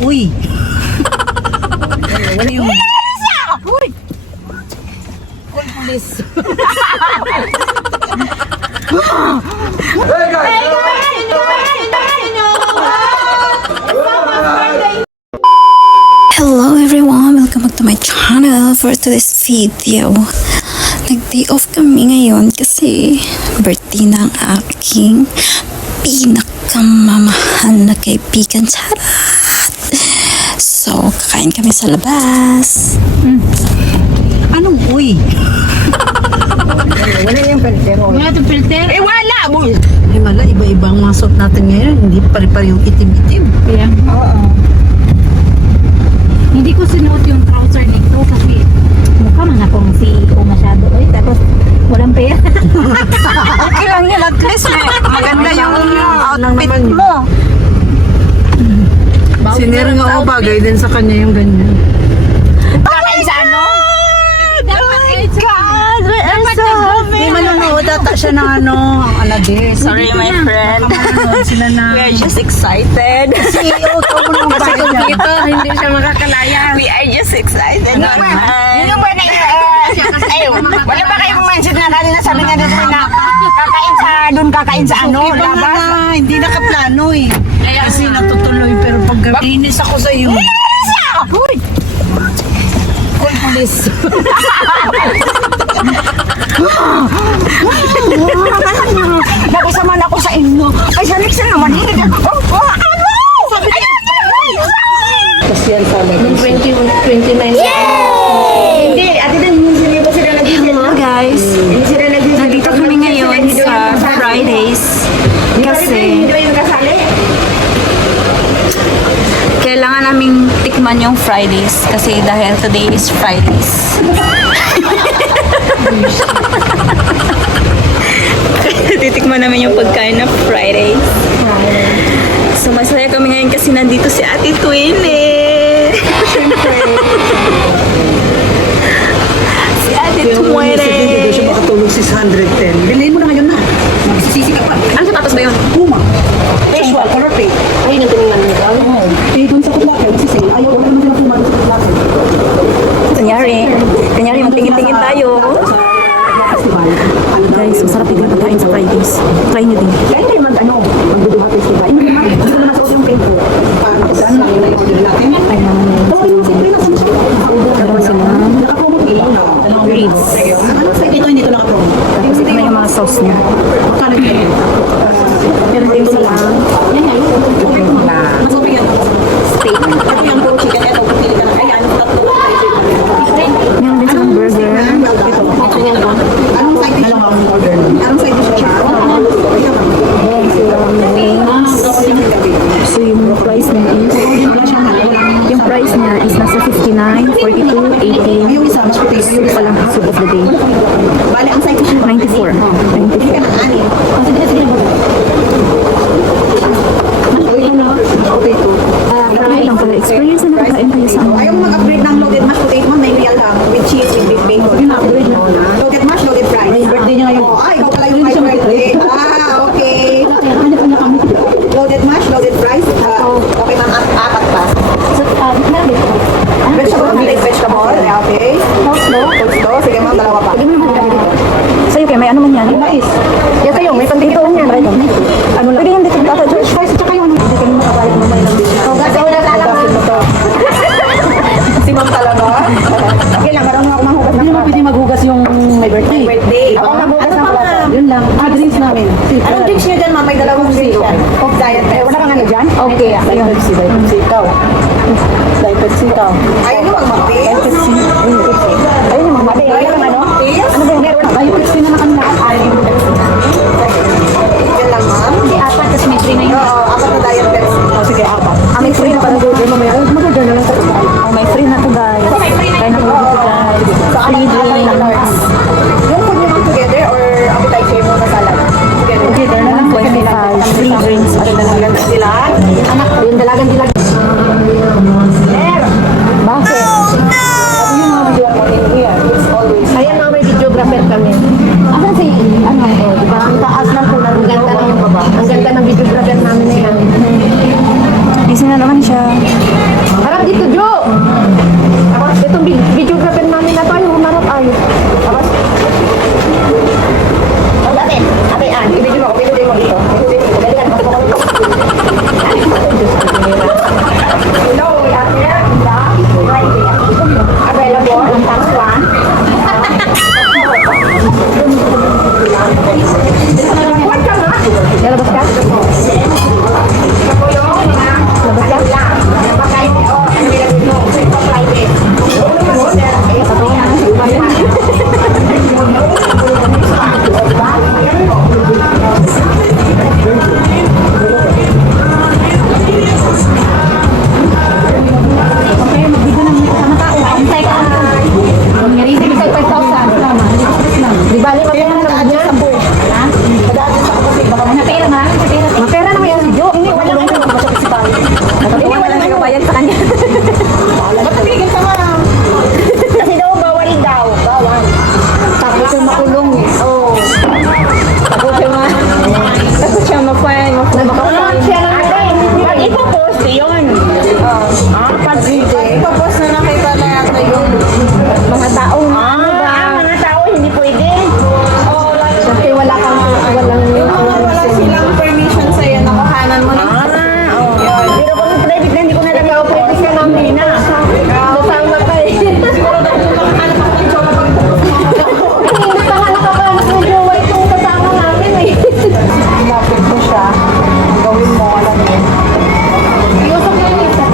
Uy! Wala yung... Uy! Call police. Hey guys! Hello everyone! Welcome back to my channel. For today's video, nag-day off kami ngayon kasi birthday ng aking pinakamamahal na kaibigan. Charot! So, kakain kami sa labas. Anong uy? Wala yung filter. Wala itong filter? Eh wala! Boy! Eh wala, iba-iba ang mga suot natin ngayon. Hindi pare-parehong itim-itim. Yeah. Oo. Hindi ko sinuot yung trouser nito kasi mukha man akong CEO masyado. Ay, tapos walang pera. Okay lang yun, at least maganda yung outfit mo. Sinir nga ako bagay din sa kanya yung ganyan. Kakain sa ano? Dapat kahit sa... Dapat may manonood ata siya ng ano, ang alagis. Sorry, my friend. Manonood sila na. We are just excited. CEO, ito mo nung Kasi kung bagay. dito, hindi siya makakalaya. We are just excited. Yun ba na ay, wala ba kayong mindset na kanina sabi nga dito na kakain sa ano, Okay pa nga labas? na, hindi nakaplano eh. Kasi natutuloy, pero pag inis ako sa iyo. Uy! Call police. Napasaman ako sa inyo. Ay, sa next na naman. Ano? Sabi ko, Kasi yan sa Nung 29 hindi, ate din, hindi ba sila nag-video? Hello guys! Hindi sila nag-video. Nandito kami ngayon sa Fridays kasi Hindi ba yung kasali? kailangan naming tikman yung Fridays kasi dahil today is Fridays. Titikman namin yung pagkain na Fridays. So masaya kami ngayon kasi nandito si Ate Twinnie. Siyempre. Si Ate Hindi siya Twinnie. makatulog 610. Bilhin mo na ngayon na. Magsisisi ka pa. Ano sapatos ba yun? Puma. Casual, color pink. Ay, natingnan mo. Eh, dun sa kutlakay, kasi ayaw ko naman sila Puma sa kutlakay. Kunyari magtingin-tingin tayo. Festival. Guys, masarap din yung pagkain sa Fridays. Try nyo din. Kaya kayo magduduha festival. Hindi naman, hindi ko naman sa yung pink. Para saan lang yung order natin. Ay, meron silang Nakapromo ilaw na. grits. Ano sa ito, hindi ito nakapromo. Tapos ito na yung mga sauce niya. Magkano yun? Meron din silang Mas okay yan. steak. Ito yung go chicken. Ito, pili ka na. Ayan, tatlo. Meron din silang burger. Anong side dish ang order? Anong side dish siya? Meron silang wings. So yung price niya is nasa 59, 42, 80. Yung isang space. Yung palang soup of the day. Bale, ang side dish 94. 94. Okay to. Grabe lang pala. Experience na nakakain kayo sa Ayaw mo mag-upgrade ng loaded mashed potato, may real lang. With cheese, with beef bacon. Yung upgrade na. Loaded mashed, loaded fries. May birthday niya ngayon. Oh, ikaw pala yung my birthday. Okay. Loaded mashed, loaded fries. Okay, ma'am. Apat pa. Vegetable, village vegetable. Okay. Coleslaw. Sige, ma'am. Dalawa pa. sa'yo kaya may ano man yan? Mais. Yan sa'yo, may pandito yan. Ano lang? Pwede yan dito tata, George. Fries, tsaka yung hindi kami makapayag mo may nabis. Kasi wala ka lang. Si ma'am talaga. Okay lang, marunong ako mahugas Hindi ng naman pwede maghugas yung may birthday. birthday. Ako magugas ng plato. Yun lang. Drinks namin. Anong drinks niyo dyan, ma'am? May dalawang drinks yan. Of diet. Wala kang ano dyan? Okay. Diet Pepsi. Diet Pepsi. Ikaw. Diet Pepsi ikaw. Ayaw niyo magmapil? Diet Pepsi. Ayaw niyo magmapil? Ayaw kang ano? Ano ba yung meron? Diet Pepsi na kami lahat. Yan lang, ma'am. Hindi apat, kasi may 3 na yun. Oo, apat na diet Pepsi. O sige, apat. May free na pala doon. Maganda na lang sa kumain. Oh, may free na to guys. Kaya na po dito guys. Free drinks. Yung food niyo together or appetizer mo na salad? Together. Together na lang. 25 free drinks. Dalagan sila. Anak, yung dalagan sila. Sir! Bakit? Ayan mga may videographer kami. Asan si, ano, Diba? Ang taas ng punan. Ang ganda ng baba. Ang ganda ng videographer namin na yan. busy na naman siya. Harap dito, Jo. Itong videographer namin na tayo, humarap ay. Atin, ibigin mo, pinuli mo dito. Galingan, mas mo kami. Hello, ate. Available, ang tax one. Lalabas ka? Di bali, mapera naman yan si Jo. Hindi, wala ka naman masakit si Pari. Wala na nagbabayad sa kanya. Matigil ka nga. Kasi daw, bawal daw. Bawal. Takot siya makulong eh. Oo. Takot siya ma-fine. Nagkakaroon siya ng Pag ipopost yun. Pag Tapos na nakita na yata yung mga taong mga tao hindi pwede. Siyempre wala kang wala silang permission sa'yo na kuhanan mo ng Pero kung private na hindi ko na lang ako pwede ka namin na. kasama ka eh. Hindi pa nga nakakalas ng jowa itong kasama namin eh. Lapit ko siya. Gawin mo, alam mo. Iusap na yun isa.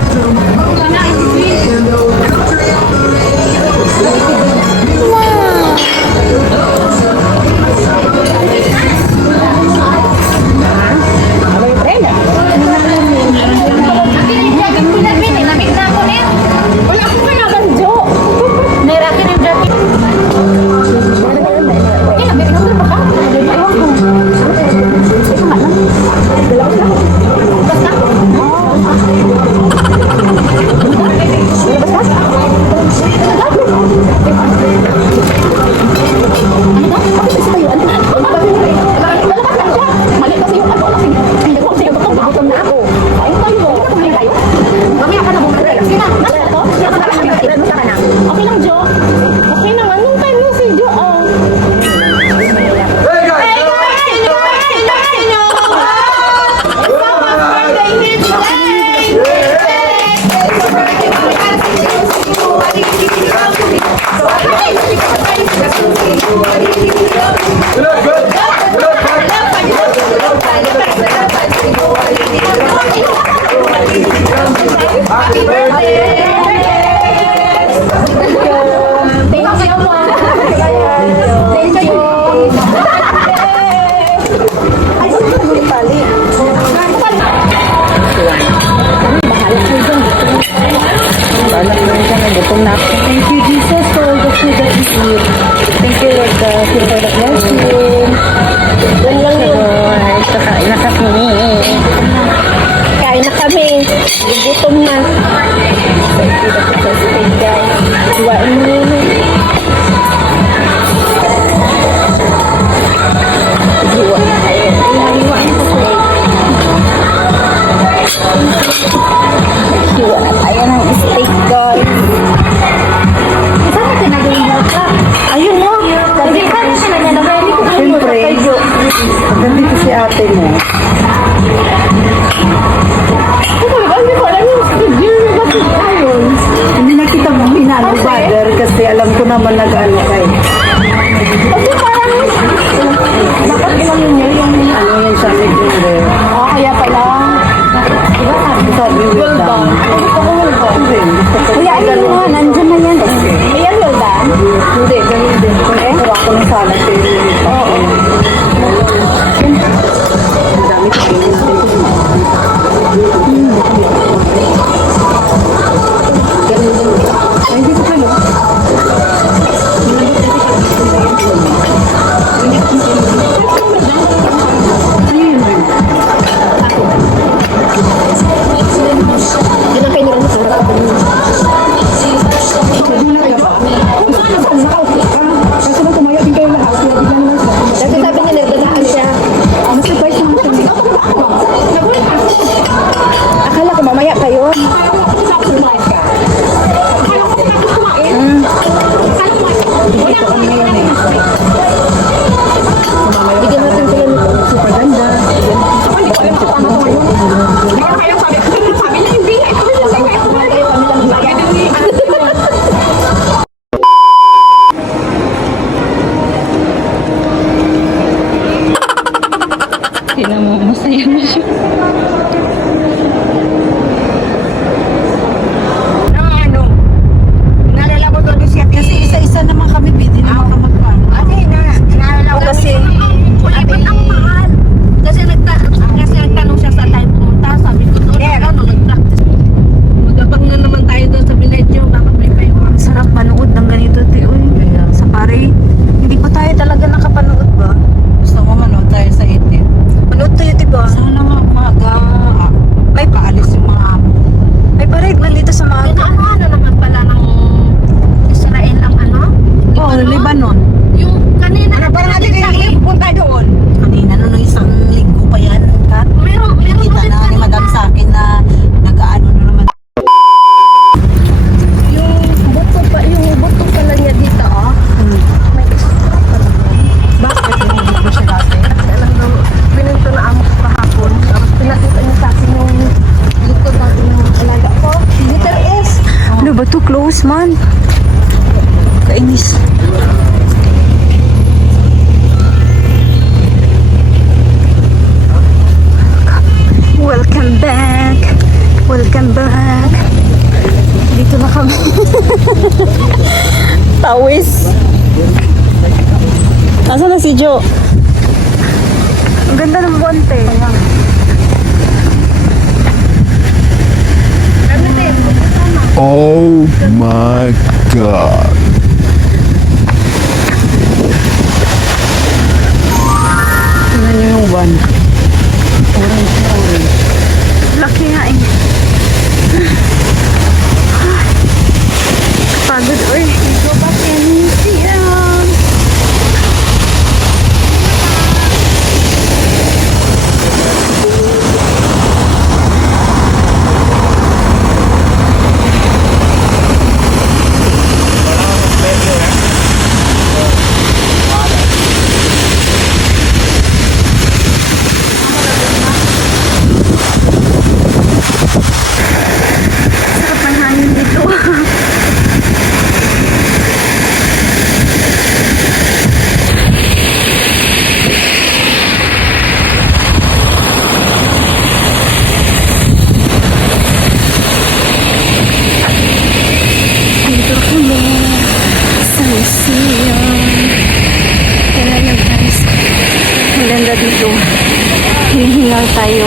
Okay lang, Jo. Okay naman. Nung time nung si Jo, Thank you, Jesus, for all the food that we eat. Thank you, Lord God, for the blessing. Lord, kakain na kami. Kain na kami. Gutom na. Thank you, Lord God. Duwain mo. Duwain ko po. Hiwa na tayo ng steak, guys. Saan natin nagawin mo ka? Ayun mo. Sabi ka na siya na nabali ko. siyempre, nandito si ate mo. Hindi na kita minano, brother, kasi alam ko naman nag-ano kayo. Kasi parang, dapat ginawa niyo yung Ano yun sa nag-ure? kaya pala. Diba Sabi well done. Hindi, gusto ko. Kuya, ayun mo, nandiyan na yan. Ayan, well done. Hindi, ganun din. Kuha ko ng salad. Oo. Ang dami ko Ay, hindi ko kalo. Kasi sabi niya, nagdadaan siya. Surprise naman siya. Akala ko mamaya kayo. Surprise ka. man. Kainis. Welcome back. Welcome back. Dito na kami. Tawis. Asa na si Jo? Ang ganda ng bonte. Oh my god. Tingnan niyo yung van. Laki nga eh. Pagod oy. Go back in museum. Sarap ng hangin dito. Dito kami sa museum. Kaya lang guys, ang ganda dito. Hinihingal tayo.